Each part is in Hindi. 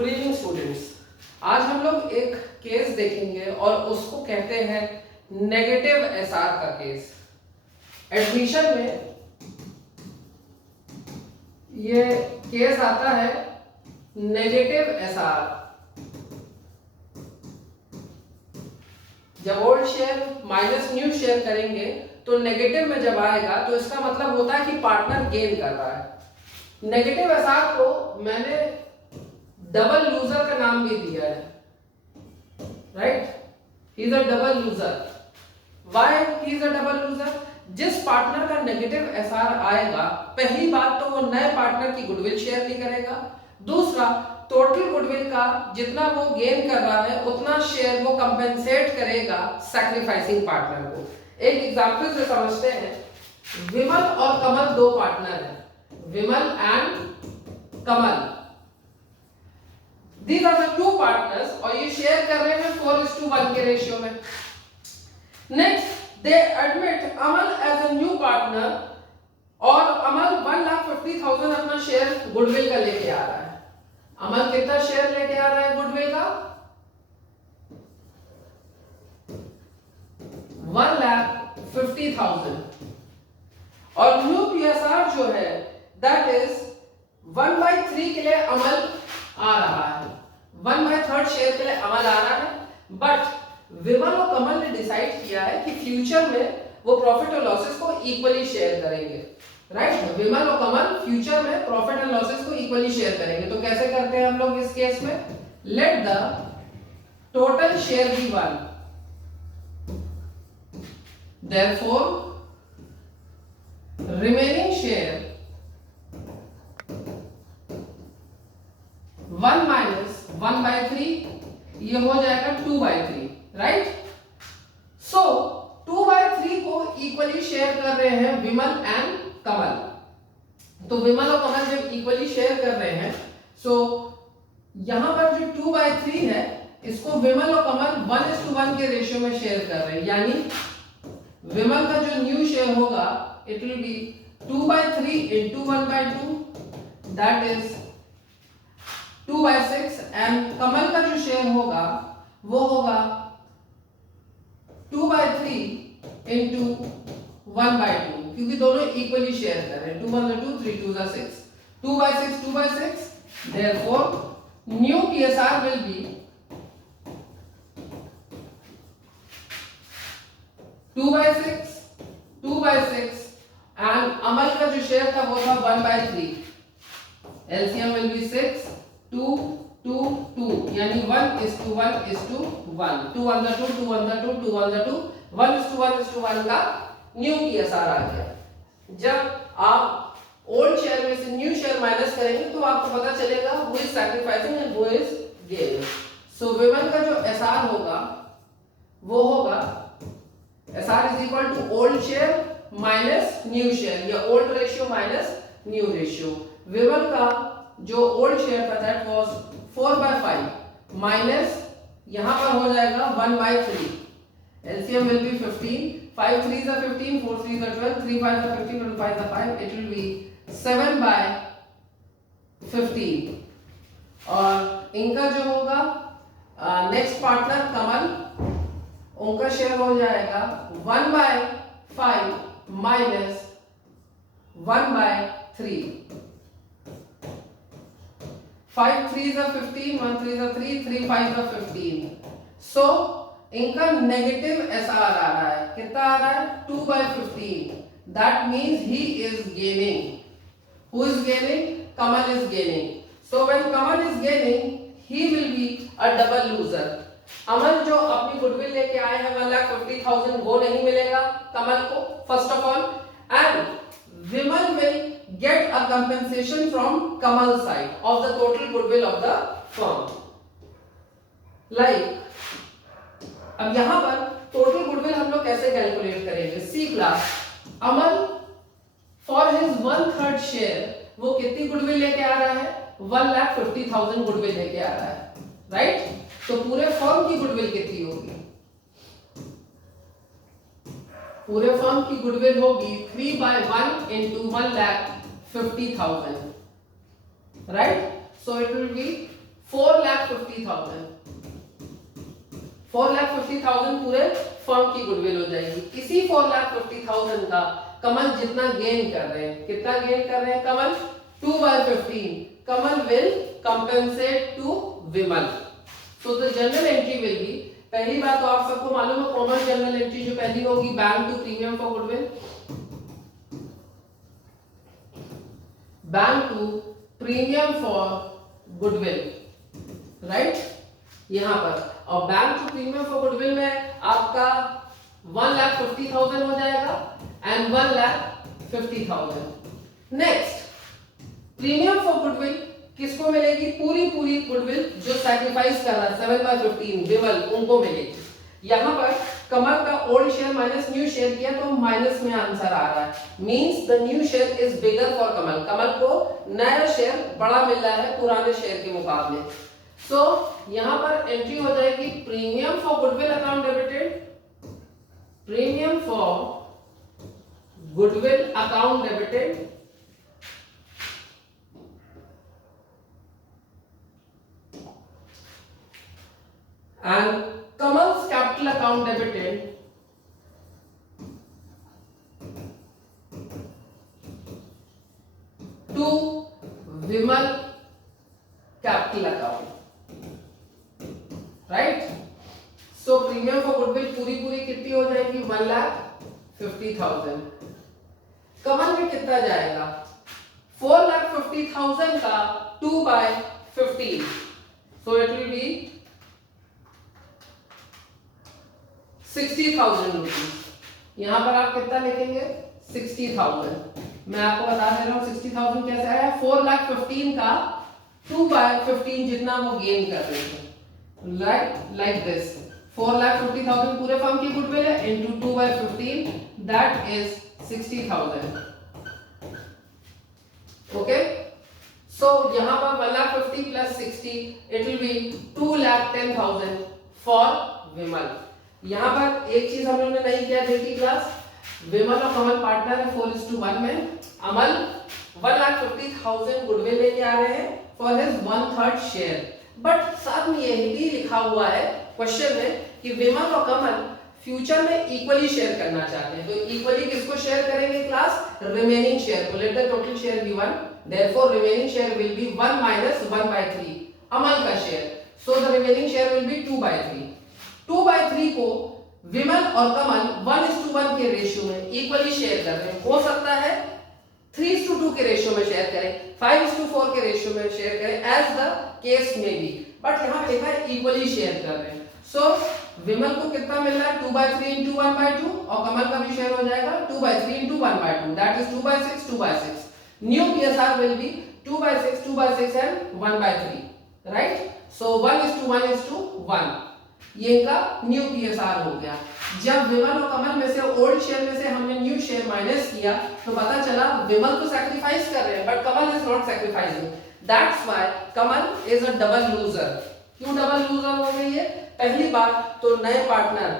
Good evening students. आज हम लोग एक केस देखेंगे और उसको कहते हैं नेगेटिव एसआर का केस। एडमिशन में ये केस आता है नेगेटिव एसआर। जब old share minus new share करेंगे तो नेगेटिव में जब आएगा तो इसका मतलब होता है कि पार्टनर गेन कर रहा है। नेगेटिव एसआर को मैंने डबल लूजर का नाम भी दिया है, right? He is a double loser. Why he is a double loser? जिस पार्टनर का नेगेटिव एसआर आएगा, पहली बात तो वो नए पार्टनर की गुडविल शेयर नहीं करेगा। दूसरा, टोटल गुडविल का जितना वो गेन कर रहा है उतना शेयर वो कंपेंसेट करेगा सैक्रिफाइसिंग पार्टनर को। एक एग्जांपल से समझते हैं। विमल और कमल दो पार्टनर हैं, Vimal and Kamal. These are the two partners और ये शेयर कर रहे हैं 4:1 के रेशियो में। Next, they admit Amal as a new partner और अमल 1,50,000 अपना शेयर गुडविल का लेके आ रहा है। अमल कितना शेयर लेके आ रहा है गुडविल का? 1,50,000। और न्यू पीएसआर जो है दैट इज 1/3 के लिए अमल आ रहा है, 1/3 शेयर के लिए अमल आ रहा है। बट विमल और कमल ने डिसाइड किया है कि फ्यूचर में वो प्रॉफिट और लॉसेस को इक्वली शेयर करेंगे, राइट? विमल और कमल फ्यूचर में प्रॉफिट एंड लॉसेस को इक्वली शेयर करेंगे। तो कैसे करते हैं हम लोग इस केस में? Let the total share be 1, therefore remaining share 1 minus 1/3, ये हो जाएगा 2/3, राइट? सो 2/3 को इक्वली शेयर कर रहे हैं विमल एंड कमल। तो विमल और कमल जब इक्वली शेयर कर रहे हैं, सो यहां पर जो 2/3 है इसको विमल और कमल 1:1 के रेशियो में शेयर कर रहे हैं। यानी विमल का जो न्यू शेयर होगा it will be 2/3 into 1/2, that is 2/6 and Kamal का जो शेयर होगा वो होगा 2/3 into 1/2, क्योंकि दोनों इक्वली शेयर कर रहे हैं। 2 1 2 3 2 6, 2/6 2/6, therefore new PSR will be 2/6 2/6 and अमल का जो शेयर था वो था 1/3। LCM will be 6 2 2 2, यानी 1:1:1, 2 1 2 2 1 2 2 1 2 1:1:1 का न्यू पीएसआर आ गया। जब आप ओल्ड शेयर में से न्यू शेयर माइनस करेंगे तो आपको पता चलेगा who is sacrificing and who is gaining. So Vimal का जो एसआर होगा वो होगा SR is equal to old share minus new share, या old ratio minus new ratio. Vimal का जो ओल्ड शेयर था दैट वाज 4/5 माइनस यहां पर हो जाएगा 1/3। LCM will be 15, 5 3s are 15, 4 3s are 12, 3 5s are 15, 1 5s are 5, it will be 7/15। और इनका जो होगा नेक्स्ट पार्टनर कमल, उनका शेयर हो जाएगा 1/5 minus 1/3। 5 3s are 15, 1 3s are 3, 3 5s are 15। सो इनका नेगेटिव एसआर आ रहा है। कितना आ रहा है? 2/15। That means he is gaining. Who is gaining? Kamal is gaining. So when Kamal is gaining he will be a double loser. Amal जो अपनी गुडविल लेके आए हैं 1,50,000 वो नहीं मिलेगा कमल को, first of all, and Vimal will get a compensation from Kamal side of the total goodwill of the firm. Like, अब यहां पर total goodwill हम लोग कैसे कैलकुलेट करेंगे? सी class Amal for his 1/3 share वो कितनी गुडविल लेके आ रहा है? 1,50,000 गुडविल लेके आ रहा है, राइट? तो पूरे फर्म की गुडविल कितनी होगी? पूरे फर्म की गुडविल होगी 3/1 into 1,50,000, right? So it will be 4,50,000 4,50,000 पूरे फर्म की गुडविल हो जाएगी। इसी 4,50,000 का कमल जितना गेन कर रहे हैं, कितना गेन कर रहे हैं Kamal? 2/15 Kamal will compensate to Vimal. So the general entry will be, पहली बात तो आप सबको मालूम है कॉमन जनरल एंट्री जो पहली होगी, bank to premium for goodwill, bank to premium for goodwill, right, यहां पर। और bank to premium for goodwill में आपका 1,50,000 हो जाएगा and 1,50,000। Next, premium for goodwill किसको मिलेगी? पूरी गुडविल जो सैक्रिफाइस कर रहा है 7/15 विमल, उनको मिलेगी। यहां पर कमल का old share minus new share किया तो माइनस में आंसर आ रहा है, means the new share is bigger for Kamal. Kamal को नया शेयर बड़ा मिल रहा है पुराने शेयर के मुकाबले। सो यहां पर एंट्री हो जाएगी premium for goodwill account debited, premium for goodwill account debited and Kamal's capital account debited to Vimal capital account, right? So premium for goodwill पूरी कितनी हो जाएगी? 1,50,000। कमल में कितना जाएगा? 4,50,000 का 2/15, so it will be 60,000 rupees. यहां पर आप कितना लिखेंगे? 60,000। मैं आपको बता दे रहा हूं 60,000 कैसे आया। 4,15,000 का 2/15 जितना वो गेन कर रहे हैं, लाइक दिस। 4,50,000 पूरे फर्म की गुडविल है into 2/15, that is 60,000। Okay, so यहां पर 1,50,000 plus 60 it will be 2,10,000 for Vimal. यहां पर एक चीज हम लोगों ने नहीं किया देखी क्लास, विमल और कमल पार्टनर है 4:1 में। अमल 1,50,000 गुडविल लेके आ रहे हैं फॉर हिज 1/3 शेयर, बट साथ में ये भी लिखा हुआ है क्वेश्चन में कि विमल और कमल फ्यूचर में इक्वली शेयर करना चाहते हैं। तो इक्वली किसको शेयर करेंगे क्लास? रिमेनिंग शेयर को। Let the total share be 1, therefore remaining share will be 1 minus 1/3 Amal का share, so the remaining share will be 2/3। 2/3 को विमल और कमल 1:1 के रेशियो में इक्वली शेयर कर रहे हैं। हो सकता है 3:2 के रेशियो में शेयर करें, 5:4 के रेशियो में शेयर करें, एज द केस में बी, बट यहां पे लिखा है इक्वली शेयर कर रहे हैं। सो विमल को कितना मिल रहा है? 2/3 into 1/2 और कमल का भी शेयर हो जाएगा 2/3 into 1/2, that is 2/6 2/6। New PSR will be 2/6 2/6 and 1/3, right? So 1:1:1 ये इनका न्यू पीएसआर हो गया। जब विमल और कमल में से ओल्ड शेयर में से हमने न्यू शेयर माइनस किया तो पता चला विमल तो सैक्रिफाइस कर रहे हैं but Kamal is not sacrificing, that's why Kamal is a double loser. क्यों डबल लूजर हो गई है? पहली बात तो नए पार्टनर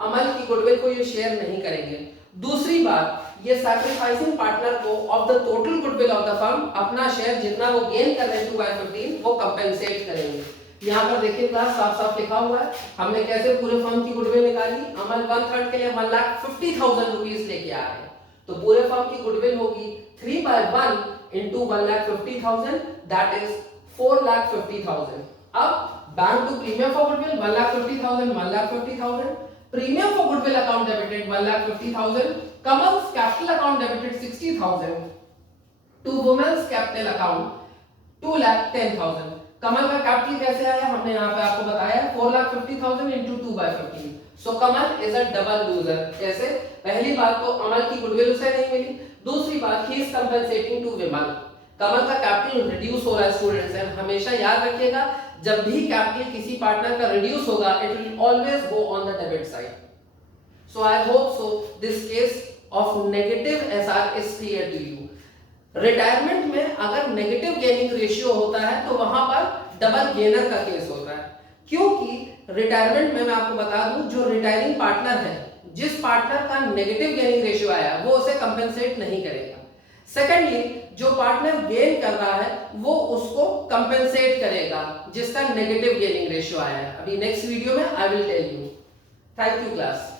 अमल की गुडविल को ये शेयर नहीं करेंगे। दूसरी बात, ये सैक्रिफाइसिंग पार्टनर को of the total goodwill of the firm अपना शेयर जितना वो गेन कर रहे हैं 2/15 वो कंपेंसेट करेंगे। यहाँ पर देखिए क्लास साफ साफ लिखा हुआ है हमने कैसे पूरे फर्म की गुडविल निकाली। अमल 1/3 के लिए 1,50,000 रुपीस लेके आ रहे हैं तो पूरे फर्म की गुडविल होगी 3/1 into 1,50,000, दैट इज 4,50,000। अब bank to premium for goodwill 1,50,000 1,50,000, premium for goodwill account debited 1,50,000, Kamal's capital account debited 60,000 to Vimal's capital account 2,10,000। Kamal का कैपिटल कैसे आया हमने यहाँ पे आपको बताया 4,50,000 into 2/15। So Kamal is a double loser. कैसे? पहली बात तो अमल की गुडविल उसे नहीं मिली, दूसरी बात ही इज कंपेंसेटिंग टू विमल। कमल का कैपिटल रिड्यूस हो रहा है स्टूडेंट्स, एंड हमेशा याद रखिएगा जब भी कैपिटल किसी पार्टनर का रिड्यूस होगा it will always go on the debit side. So I hope so this case of negative SR is clear to you. Retirement में अगर नेगेटिव गेनिंग रेशियो होता है तो वहां पर डबल गेनर का केस होता है, क्योंकि रिटायरमेंट में मैं आपको बता दूं जो रिटायरिंग पार्टनर है जिस पार्टनर का नेगेटिव गेनिंग रेशियो आया वो उसे कंपेंसेट नहीं करेगा। सेकेंडली जो पार्टनर गेन कर रहा है वो उसको कंपेंसेट करेगा। मिलेगा जिसका नेगेटिव गेनिंग रेशियो आया है। अभी नेक्स्ट वीडियो में I will tell you. Thank you class.